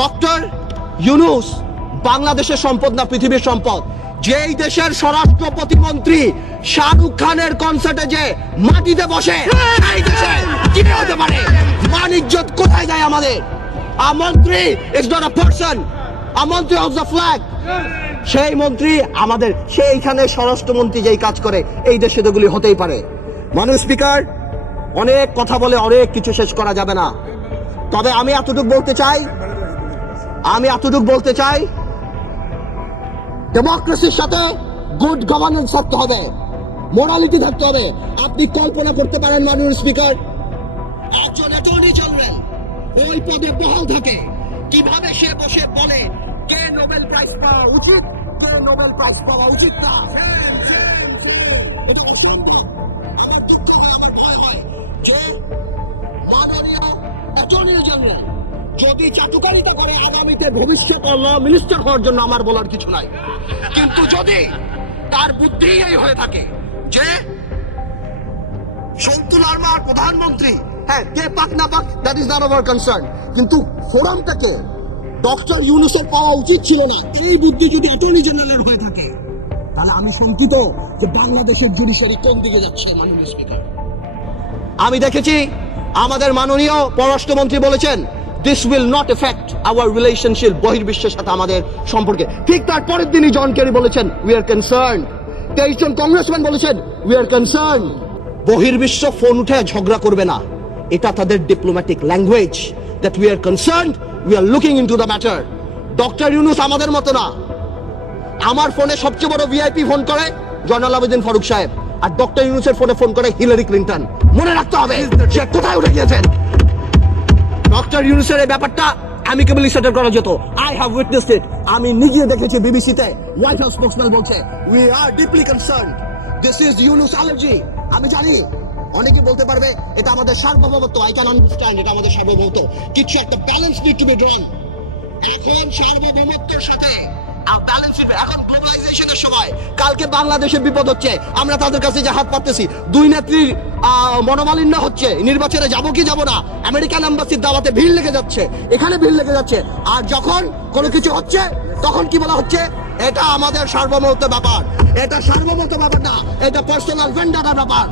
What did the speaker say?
Doctor Yunus, বাংলাদেশের সম্পদ না পৃথিবীর সম্পদ? যেই দেশের স্বরাষ্ট্র প্রতিমন্ত্রী শাহরুখ খানের কনসার্টে যে মাটিতে বসে, সেই দেশে কি হতে পারে? মান কোথায় যায় আমাদের? A mantri is not a person a mantri of the flag সেই মন্ত্রী আমাদের সেইখানে স্বরাষ্ট্রমন্ত্রী যেই কাজ করে, এই দেশে তোগুলি হতেই পারে। মানুষ স্পিকার, অনেক কথা বলে অনেক কিছু শেষ করা যাবে না। তবে আমি এতটুকু বলতে চাই আমি এতটুকু বলতে চাই ডেমোক্রেসির সাথে গুড গভর্নেন্স থাকতে হবে মোরালিটি থাকতে হবে। আপনি কল্পনা করতে পারেন মাননীয় স্পিকার একজন অ্যাটর্নি জেনারেল ওই পদে বহাল থাকে। কীভাবে সে বসে বলে কে নোবেল প্রাইজ পাওয়া উচিত কে নোবেল প্রাইজ পাওয়া উচিত না? এটা অসম্ভব। আমার দুঃখ হয়, আমার ভয় হয় যে মাননীয় অ্যাটর্নি জেনারেল যদি চাটুকারিতা করে, আগামীতে ভবিষ্যৎ মিনিস্টার হওয়ার জন্য আমার বলার কিছু নাই। কিন্তু যদি তার বুদ্ধি এই হয়ে থাকে যে সন্তু লার্মার প্রধানমন্ত্রী হ্যাঁ কে পাক না পাক that is not our concern কিন্তু ফোরামটাকে ডক্টর ইউনুসের পাওয়া উচিত ছিল না। এই বুদ্ধি যদি অ্যাটর্নি জেনারেলের হয়ে থাকে, তাহলে আমি শঙ্কিত যে বাংলাদেশের জুডিশিয়ারি কোন দিকে যাচ্ছে আমি দেখেছি, আমাদের মাননীয় পররাষ্ট্রমন্ত্রী বলেছেন this will not effect our relationship বহির্বিশ্বের সাথে আমাদের সম্পর্কে। ঠিক তার পরের দিনই জন কেরি বলেছেন উই আর কনসার্ন তেইশ জন কংগ্রেসম্যান বলেছেন উই আর কনসার্ন বহির্বিশ্ব ফোন উঠে ঝগড়া করবে না। এটা তাদের diplomatic language that we are concern we are looking into the matter doctor Yunus আমাদের মতো না। আমার ফোনে সবচেয়ে বড় ভিআইপি ফোন করে জয়নাল আবেদিন ফারুক সাহেব, আর ডক্টর ইউনুসের ফোনে ফোন করে হিলারি ক্লিন্টন। মনে রাখতে হবে কোথায় উঠে গিয়েছেন? ডক্টর ইউনুসের ব্যাপারটা কেবল সেটেল করা যেত। আই হ্যাভ উইটনেস ইট আমি নিজে দেখেছি বিবিসিতে। হোয়াইট হাউস স্পোকসম্যান বলছে we are deeply concern this is Yunus allergy আমি জানি। অনেকে বলতে পারবে, এটা আমাদের সার্বভৌমত্ব আই ক্যান আন্ডারস্ট্যান্ড এটা আমাদের সার্বভৌমত্ব। কিছু একটা balance need to be drawn এখন সার্বভৌমত্বের সাথে ব্যালেন্স এখন গ্লোবালাইজেশনের সময়। কালকে বাংলাদেশের বিপদ হচ্ছে। আমরা তাদের কাছে যে হাত পাততেছি, দুই নেত্রীর মনোমালিন্য হচ্ছে। নির্বাচনে যাব কি যাব না, আমেরিকান এম্বাসির দাওয়াতে ভিড় লেগে যাচ্ছে। এখানে ভিড় লেগে যাচ্ছে। আর যখন কোনো কিছু হচ্ছে, তখন কি বলা হচ্ছে? এটা আমাদের সার্বভৌমত্ব ব্যাপার। এটা সার্বভৌমত্ব ব্যাপার না, এটা পার্সোনাল ভেন্ডারের ব্যাপার।